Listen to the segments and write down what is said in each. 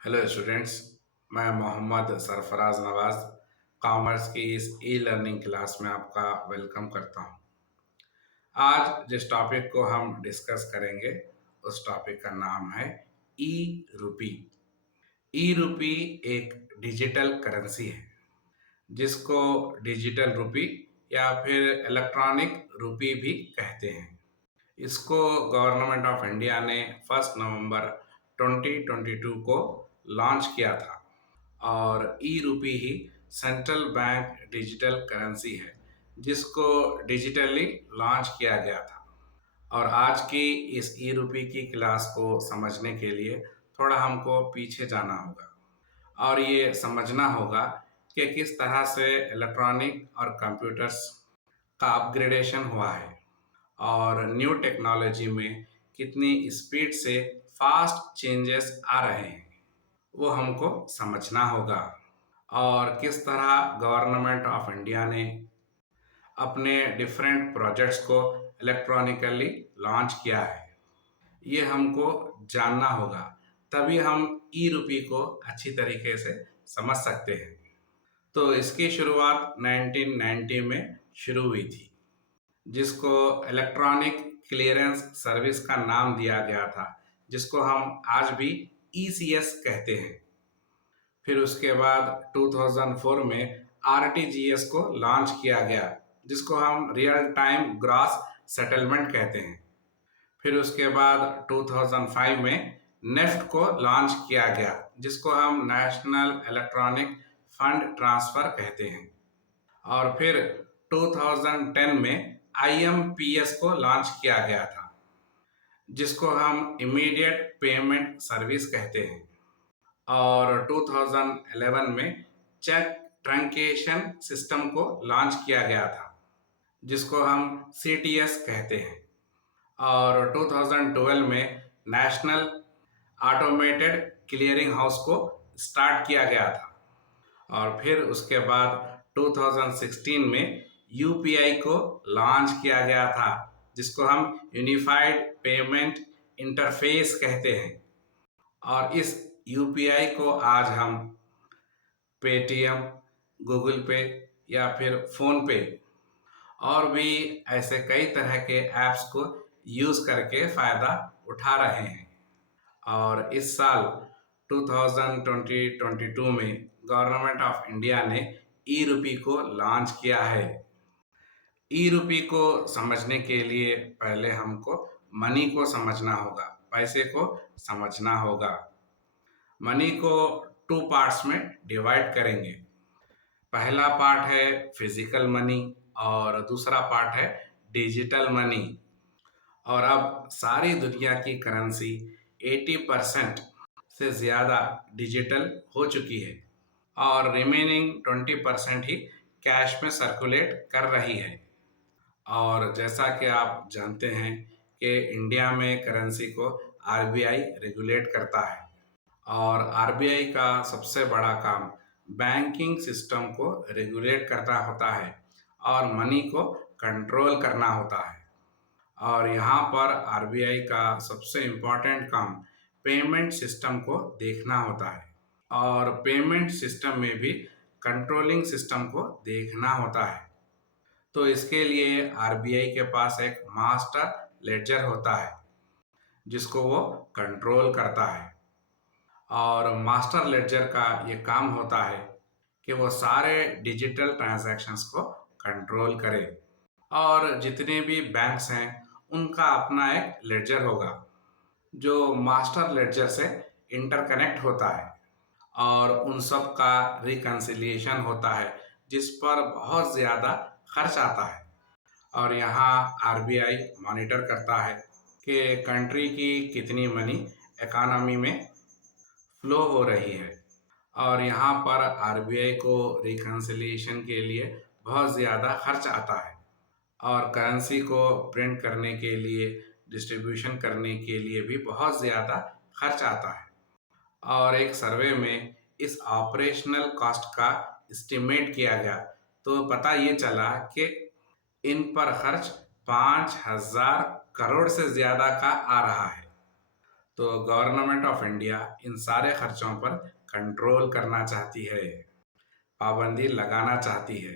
Hello students. मैं Mohammad Sarfaraz Nawaz commerce की इस ई लर्निंग क्लास में आपका वेलकम करता हूं। आज जिस टॉपिक को हम डिस्कस करेंगे उस टॉपिक का नाम है ई रूपी। ई रूपी एक डिजिटल करेंसी है जिसको डिजिटल रूपी या फिर इलेक्ट्रॉनिक रूपी भी कहते हैं। इसको गवर्नमेंट ऑफ इंडिया ने 1 नवंबर 2022 को लॉन्च किया था और ई रूपी ही सेंट्रल बैंक डिजिटल करेंसी है जिसको डिजिटली लॉन्च किया गया था। और आज की इस ई रूपी की क्लास को समझने के लिए थोड़ा हमको पीछे जाना होगा और ये समझना होगा कि किस तरह से इलेक्ट्रॉनिक और कंप्यूटर्स का अपग्रेडेशन हुआ है और न्यू टेक्नोलॉजी में कितनी स्पीड से फास्ट चेंजेस आ रहे हैं, वो हमको समझना होगा। और किस तरह गवर्नमेंट ऑफ इंडिया ने अपने डिफरेंट प्रोजेक्ट्स को इलेक्ट्रॉनिकली लॉन्च किया है, ये हमको जानना होगा। तभी हम ई रूपी को अच्छी तरीके से समझ सकते हैं। तो इसकी शुरुआत 1990 में शुरू हुई थी जिसको इलेक्ट्रॉनिक क्लियरेंस सर्विस का नाम दिया गया था, जिसको हम आज भी ईसीएस कहते हैं। फिर उसके बाद 2004 में आरटीजीएस को लॉन्च किया गया जिसको हम रियल टाइम ग्रॉस सेटलमेंट कहते हैं। फिर उसके बाद 2005 में नेफ्ट को लॉन्च किया गया जिसको हम नेशनल इलेक्ट्रॉनिक फंड ट्रांसफर कहते हैं। और फिर 2010 में आईएमपीएस को लॉन्च किया गया था जिसको हम इमीडिएट पेमेंट सर्विस कहते हैं। और 2011 में चेक ट्रंकेशन सिस्टम को लॉन्च किया गया था जिसको हम सीटीएस कहते हैं। और 2012 में नेशनल ऑटोमेटेड क्लियरिंग हाउस को स्टार्ट किया गया था। और फिर उसके बाद 2016 में यूपीआई को लॉन्च किया गया था जिसको हम यूनिफाइड पेमेंट इंटरफेस कहते हैं। और इस यूपीआई को आज हम पेटीएम, गूगल पे या फिर फ़ोन पे और भी ऐसे कई तरह के ऐप्स को यूज़ करके फ़ायदा उठा रहे हैं। और इस साल 2022 में गवर्नमेंट ऑफ इंडिया ने ई रूपी को लॉन्च किया है। ई रूपी को समझने के लिए पहले हमको मनी को समझना होगा, पैसे को समझना होगा। मनी को टू पार्ट्स में डिवाइड करेंगे। पहला पार्ट है फिजिकल मनी और दूसरा पार्ट है डिजिटल मनी। और अब सारी दुनिया की करेंसी 80% से ज़्यादा डिजिटल हो चुकी है और रिमेनिंग 20% ही कैश में सर्कुलेट कर रही है। और जैसा कि आप जानते हैं कि इंडिया में करेंसी को आरबीआई रेगुलेट करता है और आरबीआई का सबसे बड़ा काम बैंकिंग सिस्टम को रेगुलेट करना होता है और मनी को कंट्रोल करना होता है। और यहाँ पर आरबीआई का सबसे इम्पोर्टेंट काम पेमेंट सिस्टम को देखना होता है और पेमेंट सिस्टम में भी कंट्रोलिंग सिस्टम को देखना होता है। तो इसके लिए आरबीआई के पास एक मास्टर लेडजर होता है जिसको वो कंट्रोल करता है। और मास्टर लेडजर का ये काम होता है कि वो सारे डिजिटल ट्रांजैक्शंस को कंट्रोल करे। और जितने भी बैंक्स हैं उनका अपना एक लेडजर होगा जो मास्टर लेडजर से इंटरकनेक्ट होता है और उन सब का रिकन्सिलिएशन होता है जिस पर बहुत ज़्यादा खर्च आता है। और यहाँ आरबीआई मॉनिटर करता है कि कंट्री की कितनी मनी इकोनॉमी में फ्लो हो रही है। और यहाँ पर आरबीआई को रिकन्सिलिएशन के लिए बहुत ज़्यादा खर्च आता है और करेंसी को प्रिंट करने के लिए, डिस्ट्रीब्यूशन करने के लिए भी बहुत ज़्यादा खर्च आता है। और एक सर्वे में इस ऑपरेशनल कॉस्ट का एस्टिमेट किया गया तो पता ये चला कि इन पर खर्च 5,000 करोड़ से ज़्यादा का आ रहा है। तो गवर्नमेंट ऑफ इंडिया इन सारे खर्चों पर कंट्रोल करना चाहती है, पाबंदी लगाना चाहती है।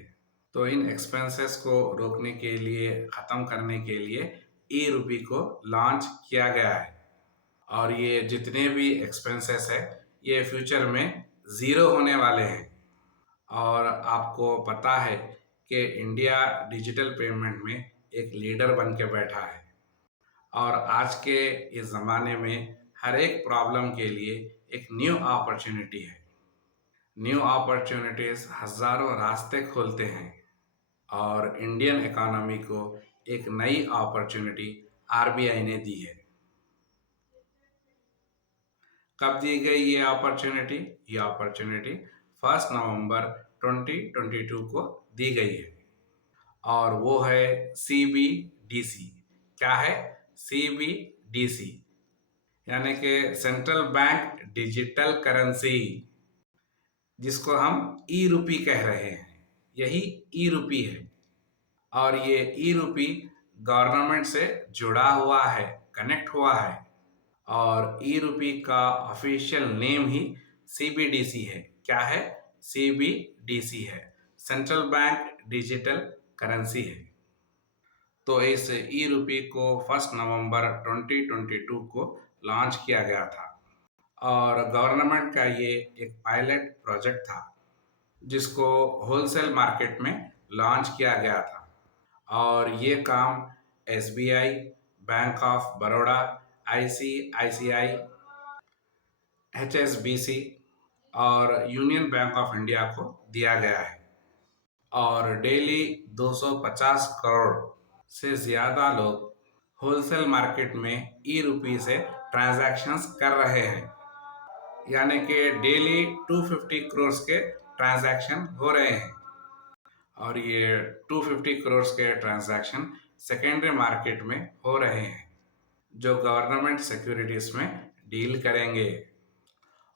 तो इन एक्सपेंसेस को रोकने के लिए, ख़त्म करने के लिए ई रूपी को लॉन्च किया गया है। और ये जितने भी एक्सपेंसेस है ये फ्यूचर में ज़ीरो होने वाले हैं। और आपको पता है कि इंडिया डिजिटल पेमेंट में एक लीडर बन के बैठा है। और आज के इस ज़माने में हर एक प्रॉब्लम के लिए एक न्यू अपॉर्चुनिटी है। न्यू अपॉर्चुनिटीज़ हज़ारों रास्ते खोलते हैं। और इंडियन इकोनॉमी को एक नई अपॉर्चुनिटी आरबीआई ने दी है। कब दी गई ये अपॉर्चुनिटी? ये अपॉर्चुनिटी 1 नवंबर 2022 को दी गई है। और वो है CBDC। क्या है? CBDC यानी कि सेंट्रल बैंक डिजिटल करेंसी, जिसको हम ई रूपी कह रहे हैं। यही ई रूपी है। और ये ई रूपी गवर्नमेंट से जुड़ा हुआ है, कनेक्ट हुआ है। और ई रूपी का ऑफिशियल नेम ही CBDC है। क्या है? CBDC है, सेंट्रल बैंक डिजिटल करेंसी है। तो इस ई रूपी को 1 नवंबर 2022 को लॉन्च किया गया था। और गवर्नमेंट का ये एक पायलट प्रोजेक्ट था, जिसको होलसेल मार्केट में लॉन्च किया गया था। और ये काम SBI, bank of Baroda, ICICI, HSBC और यूनियन बैंक ऑफ इंडिया को दिया गया है। और डेली 250 करोड़ से ज़्यादा लोग होलसेल मार्केट में ई रूपी से ट्रांजैक्शंस कर रहे हैं। यानी कि डेली 250 करोड़ के ट्रांजैक्शन हो रहे हैं। और ये 250 करोड़ के ट्रांजैक्शन सेकेंडरी मार्केट में हो रहे हैं, जो गवर्नमेंट सिक्योरिटीज़ में डील करेंगे।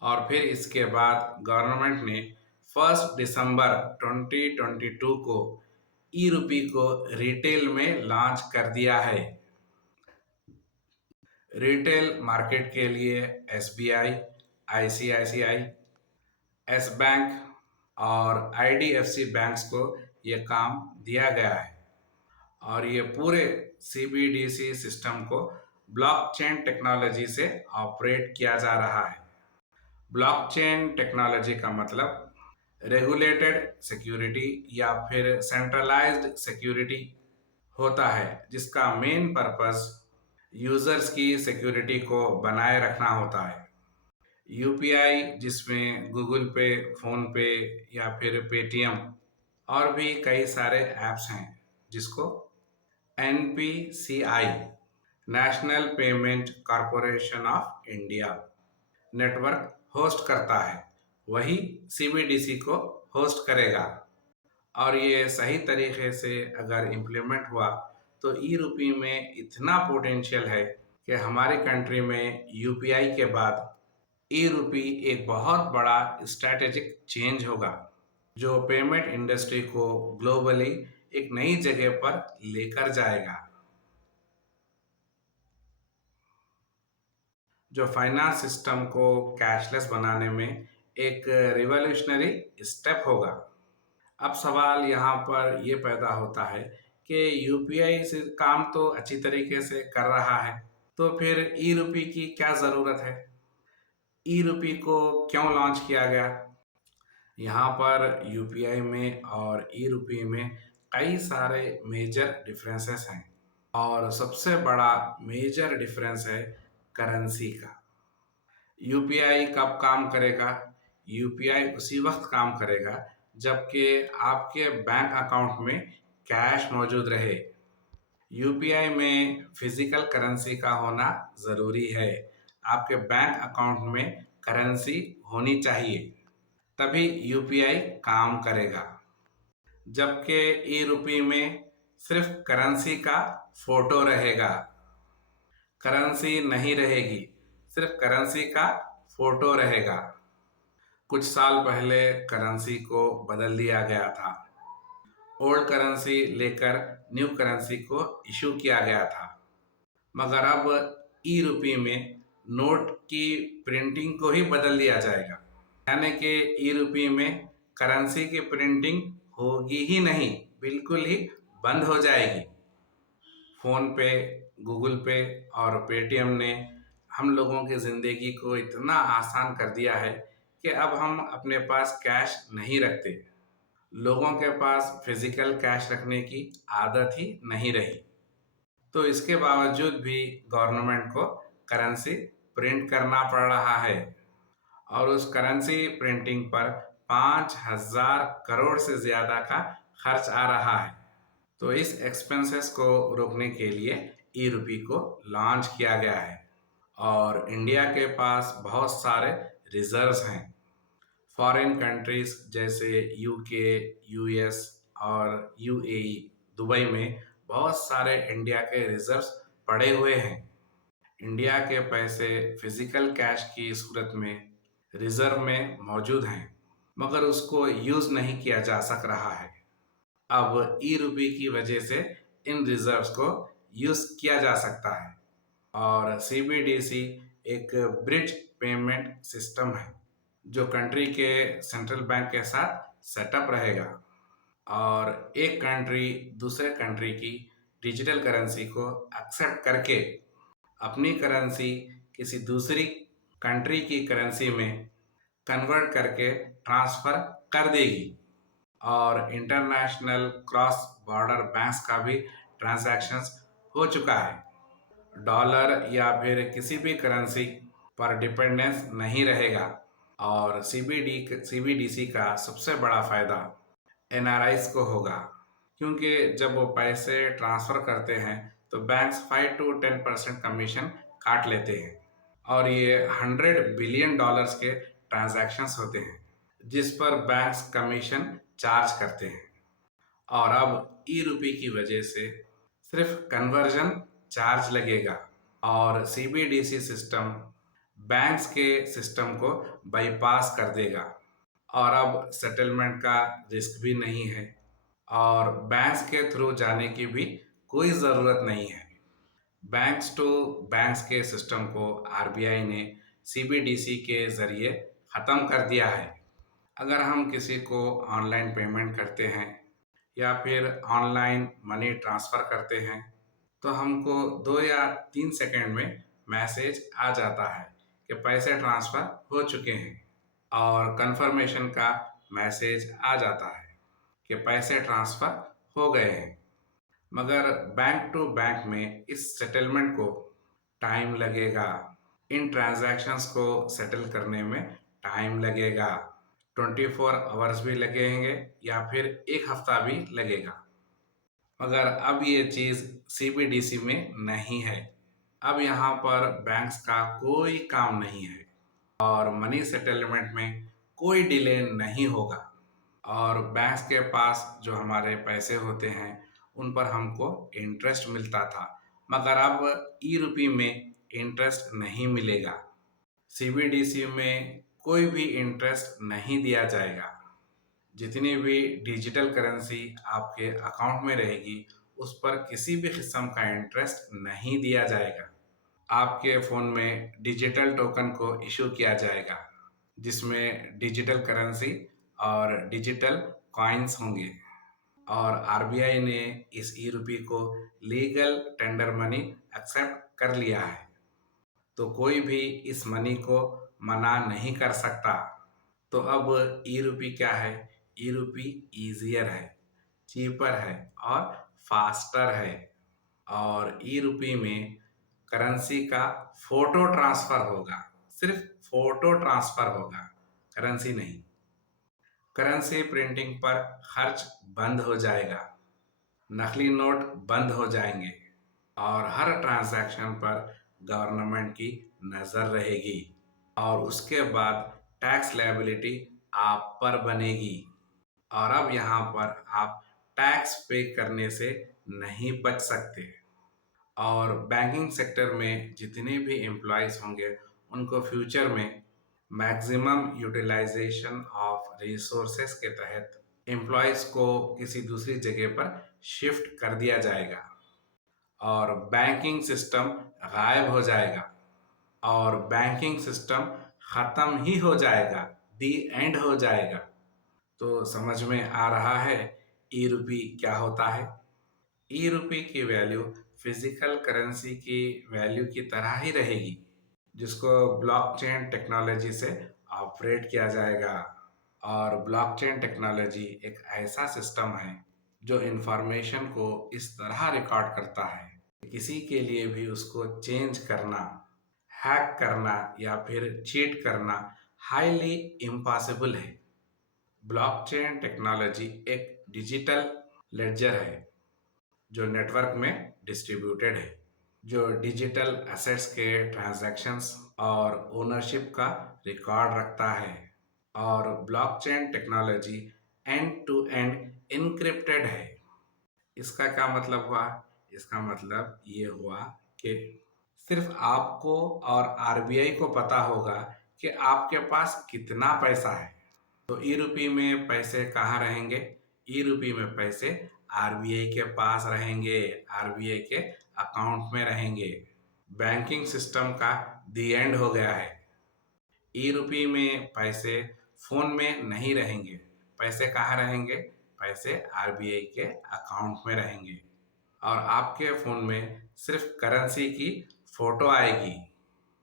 और फिर इसके बाद गवर्नमेंट ने 1 दिसंबर 2022 को ई रूपी को रिटेल में लॉन्च कर दिया है। रिटेल मार्केट के लिए SBI, ICICI, एस बैंक और IDFC बैंक्स को ये काम दिया गया है। और ये पूरे CBDC सिस्टम को ब्लॉकचेन टेक्नोलॉजी से ऑपरेट किया जा रहा है। ब्लॉकचेन टेक्नोलॉजी का मतलब रेगुलेटेड सिक्योरिटी या फिर सेंट्रलाइज्ड सिक्योरिटी होता है, जिसका मेन पर्पस यूजर्स की सिक्योरिटी को बनाए रखना होता है। UPI, जिसमें गूगल पे, फ़ोन पे या फिर पेटीएम और भी कई सारे ऐप्स हैं, जिसको NPCI, national payment corporation of India network host करता है, वही CBDC को होस्ट करेगा। और ये सही तरीके से अगर इम्प्लीमेंट हुआ तो ई रूपी में इतना पोटेंशियल है कि हमारी कंट्री में UPI के बाद ई रूपी एक बहुत बड़ा स्ट्रैटेजिक चेंज होगा, जो पेमेंट इंडस्ट्री को ग्लोबली एक नई जगह पर लेकर जाएगा, जो फाइनेंस सिस्टम को कैशलेस बनाने में एक रिवॉल्यूशनरी स्टेप होगा। अब सवाल यहाँ पर ये पैदा होता है कि UPI से काम तो अच्छी तरीके से कर रहा है, तो फिर ई रूपी की क्या ज़रूरत है? ई रूपी को क्यों लॉन्च किया गया? यहाँ पर UPI में और ई रूपी में कई सारे मेजर डिफरेंसेस हैं। और सबसे बड़ा मेजर डिफरेंस है करेंसी का। UPI कब काम करेगा? UPI उसी वक्त काम करेगा जबकि आपके बैंक अकाउंट में कैश मौजूद रहे। UPI में फिजिकल करेंसी का होना ज़रूरी है। आपके बैंक अकाउंट में करेंसी होनी चाहिए, तभी UPI काम करेगा। जबकि ई रूपी में सिर्फ करेंसी का फोटो रहेगा, करेंसी नहीं रहेगी, सिर्फ करेंसी का फोटो रहेगा। कुछ साल पहले करेंसी को बदल दिया गया था। ओल्ड करेंसी लेकर न्यू करेंसी को इशू किया गया था। मगर अब ई रूपी में नोट की प्रिंटिंग को ही बदल दिया जाएगा। यानी कि ई रुपये में करेंसी की प्रिंटिंग होगी ही नहीं, बिल्कुल ही बंद हो जाएगी। फ़ोन पे, गूगल पे और पेटीएम ने हम लोगों की ज़िंदगी को इतना आसान कर दिया है कि अब हम अपने पास कैश नहीं रखते। लोगों के पास फिजिकल कैश रखने की आदत ही नहीं रही। तो इसके बावजूद भी गवर्नमेंट को करेंसी प्रिंट करना पड़ रहा है और उस करेंसी प्रिंटिंग पर 5,000 करोड़ से ज़्यादा का खर्च आ रहा है। तो इस एक्सपेंसेस को रोकने के लिए ई रुपी को लॉन्च किया गया है और इंडिया के पास बहुत सारे रिजर्व्स हैं। फॉरेन कंट्रीज जैसे यूके, यूएस और यूएई, दुबई में बहुत सारे इंडिया के रिजर्व्स पड़े हुए हैं। इंडिया के पैसे फिजिकल कैश की सूरत में रिजर्व में मौजूद हैं, मगर उसको यूज़ नहीं किया जा सक रहा है। अब ई रुपये की वजह से इन रिजर्व्स को यूज़ किया जा सकता है और सीबीडीसी एक ब्रिज पेमेंट सिस्टम है जो कंट्री के सेंट्रल बैंक के साथ सेटअप रहेगा और एक कंट्री दूसरे कंट्री की डिजिटल करेंसी को एक्सेप्ट करके अपनी करेंसी किसी दूसरी कंट्री की करेंसी में कन्वर्ट करके ट्रांसफ़र कर देगी और इंटरनेशनल क्रॉस बॉर्डर बैंक्स का भी ट्रांजैक्शंस हो चुका है। डॉलर या फिर किसी भी करेंसी पर डिपेंडेंस नहीं रहेगा और सीबीडीसी का सबसे बड़ा फ़ायदा एनआरआईज को होगा, क्योंकि जब वो पैसे ट्रांसफ़र करते हैं तो बैंक्स 5 to 10% कमीशन काट लेते हैं और ये $100 बिलियन के ट्रांजैक्शंस होते हैं जिस पर बैंक्स कमीशन चार्ज करते हैं। और अब ई रुपये की वजह से सिर्फ कन्वर्जन चार्ज लगेगा और सीबीडीसी सिस्टम बैंक्स के सिस्टम को बाईपास कर देगा और अब सेटलमेंट का रिस्क भी नहीं है और बैंक्स के थ्रू जाने की भी कोई ज़रूरत नहीं है। बैंक्स टू बैंक्स के सिस्टम को आरबीआई ने सीबीडीसी के ज़रिए ख़त्म कर दिया है। अगर हम किसी को ऑनलाइन पेमेंट करते हैं या फिर ऑनलाइन मनी ट्रांसफ़र करते हैं तो हमको 2 या 3 सेकंड में मैसेज आ जाता है कि पैसे ट्रांसफ़र हो चुके हैं और कंफर्मेशन का मैसेज आ जाता है कि पैसे ट्रांसफ़र हो गए हैं। मगर बैंक टू बैंक में इस सेटलमेंट को टाइम लगेगा। इन ट्रांजैक्शंस को सेटल करने में टाइम लगेगा, 24 आवर्स भी लगेंगे या फिर एक हफ्ता भी लगेगा। मगर अब ये चीज़ सीबीडीसी में नहीं है। अब यहाँ पर बैंक्स का कोई काम नहीं है और मनी सेटलमेंट में कोई डिले नहीं होगा और बैंक्स के पास जो हमारे पैसे होते हैं उन पर हमको इंटरेस्ट मिलता था, मगर अब ई रुपये में इंटरेस्ट नहीं मिलेगा। सीबीडीसी में कोई भी इंटरेस्ट नहीं दिया जाएगा। जितनी भी डिजिटल करेंसी आपके अकाउंट में रहेगी उस पर किसी भी किस्म का इंटरेस्ट नहीं दिया जाएगा। आपके फ़ोन में डिजिटल टोकन को इशू किया जाएगा जिसमें डिजिटल करेंसी और डिजिटल कॉइन्स होंगे और आरबीआई ने इस ई रुपये को लीगल टेंडर मनी एक्सेप्ट कर लिया है, तो कोई भी इस मनी को मना नहीं कर सकता। तो अब ई रुपये क्या है? ई रुपये ईजियर है, चीपर है और फास्टर है और ई रुपये में करेंसी का फ़ोटो ट्रांसफ़र होगा, सिर्फ फ़ोटो ट्रांसफ़र होगा, करेंसी नहीं। करेंसी प्रिंटिंग पर खर्च बंद हो जाएगा, नकली नोट बंद हो जाएंगे और हर ट्रांजैक्शन पर गवर्नमेंट की नज़र रहेगी और उसके बाद टैक्स लायबिलिटी आप पर बनेगी और अब यहाँ पर आप टैक्स पे करने से नहीं बच सकते और बैंकिंग सेक्टर में जितने भी एम्प्लॉयज़ होंगे उनको फ्यूचर में मैक्सिमम यूटिलाइजेशन ऑफ रिसोर्सेस के तहत एम्प्लॉयज़ को किसी दूसरी जगह पर शिफ्ट कर दिया जाएगा और बैंकिंग सिस्टम गायब हो जाएगा और बैंकिंग सिस्टम खत्म ही हो जाएगा, दी एंड हो जाएगा। तो समझ में आ रहा है ई रूपी क्या होता है। ई रूपी की वैल्यू फिजिकल करेंसी की वैल्यू की तरह ही रहेगी, जिसको ब्लॉकचेन टेक्नोलॉजी से ऑपरेट किया जाएगा। और ब्लॉकचेन टेक्नोलॉजी एक ऐसा सिस्टम है जो इंफॉर्मेशन को इस तरह रिकॉर्ड करता है कि किसी के लिए भी उसको चेंज करना, हैक करना या फिर चीट करना हाईली इम्पॉसिबल है। ब्लॉकचेन टेक्नोलॉजी एक डिजिटल लेडजर है जो नेटवर्क में डिस्ट्रीब्यूटेड है, जो डिजिटल एसेट्स के ट्रांजैक्शंस और ओनरशिप का रिकॉर्ड रखता है। और blockchain technology end to end encrypted है। इसका क्या मतलब हुआ? इसका मतलब ये हुआ कि सिर्फ आपको और आरबीआई को पता होगा कि आपके पास कितना पैसा है। तो ई रूपी में पैसे कहाँ रहेंगे? ई रूपी में पैसे आरबीआई के पास रहेंगे, आरबीआई के अकाउंट में रहेंगे। बैंकिंग सिस्टम का दी एंड हो गया है। ई रूपी में पैसे फोन में नहीं रहेंगे। पैसे कहाँ रहेंगे? पैसे आरबीआई के अकाउंट में रहेंगे। और आपके फ़ोन में सिर्फ करेंसी की फ़ोटो आएगी,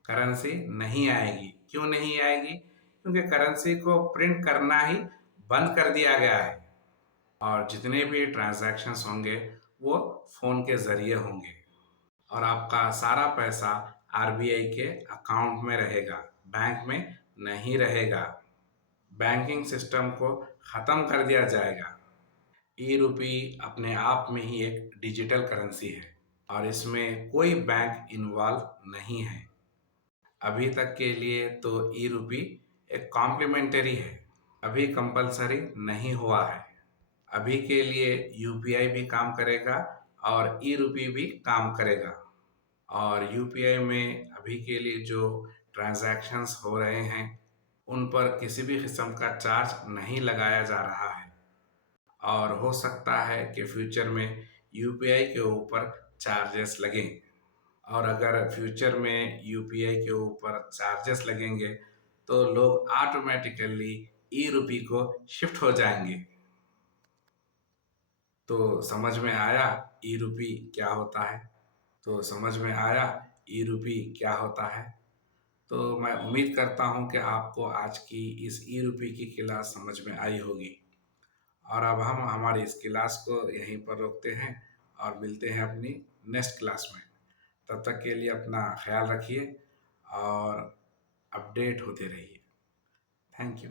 करेंसी नहीं आएगी। क्यों नहीं आएगी? क्योंकि करेंसी को प्रिंट करना ही बंद कर दिया गया है और जितने भी ट्रांजैक्शंस होंगे वो फ़ोन के ज़रिए होंगे। और आपका सारा पैसा आरबीआई के अकाउंट में रहेगा, बैंक में नहीं रहेगा। बैंकिंग सिस्टम को ख़त्म कर दिया जाएगा। ई रूपी अपने आप में ही एक डिजिटल करेंसी है और इसमें कोई बैंक इन्वॉल्व नहीं है। अभी तक के लिए तो ई रूपी एक कॉम्प्लीमेंटरी है, अभी कंपलसरी नहीं हुआ है। अभी के लिए यूपीआई भी काम करेगा और ई रूपी भी काम करेगा। और यूपीआई में अभी के लिए जो ट्रांजैक्शंस हो रहे हैं उन पर किसी भी किस्म का चार्ज नहीं लगाया जा रहा है। और हो सकता है कि फ्यूचर में यूपीआई के ऊपर चार्जेस लगें। और अगर फ्यूचर में यूपीआई के ऊपर चार्जेस लगेंगे तो लोग ऑटोमेटिकली ई रूपी को शिफ्ट हो जाएंगे। तो समझ में आया ई रूपी क्या होता है? तो समझ में आया ई रूपी क्या होता है? तो मैं उम्मीद करता हूँ कि आपको आज की इस ई रूपी की क्लास समझ में आई होगी। और अब हम हमारी इस क्लास को यहीं पर रोकते हैं और मिलते हैं अपनी नेक्स्ट क्लास में। तब तक के लिए अपना ख्याल रखिए और अपडेट होते रहिए। Thank you.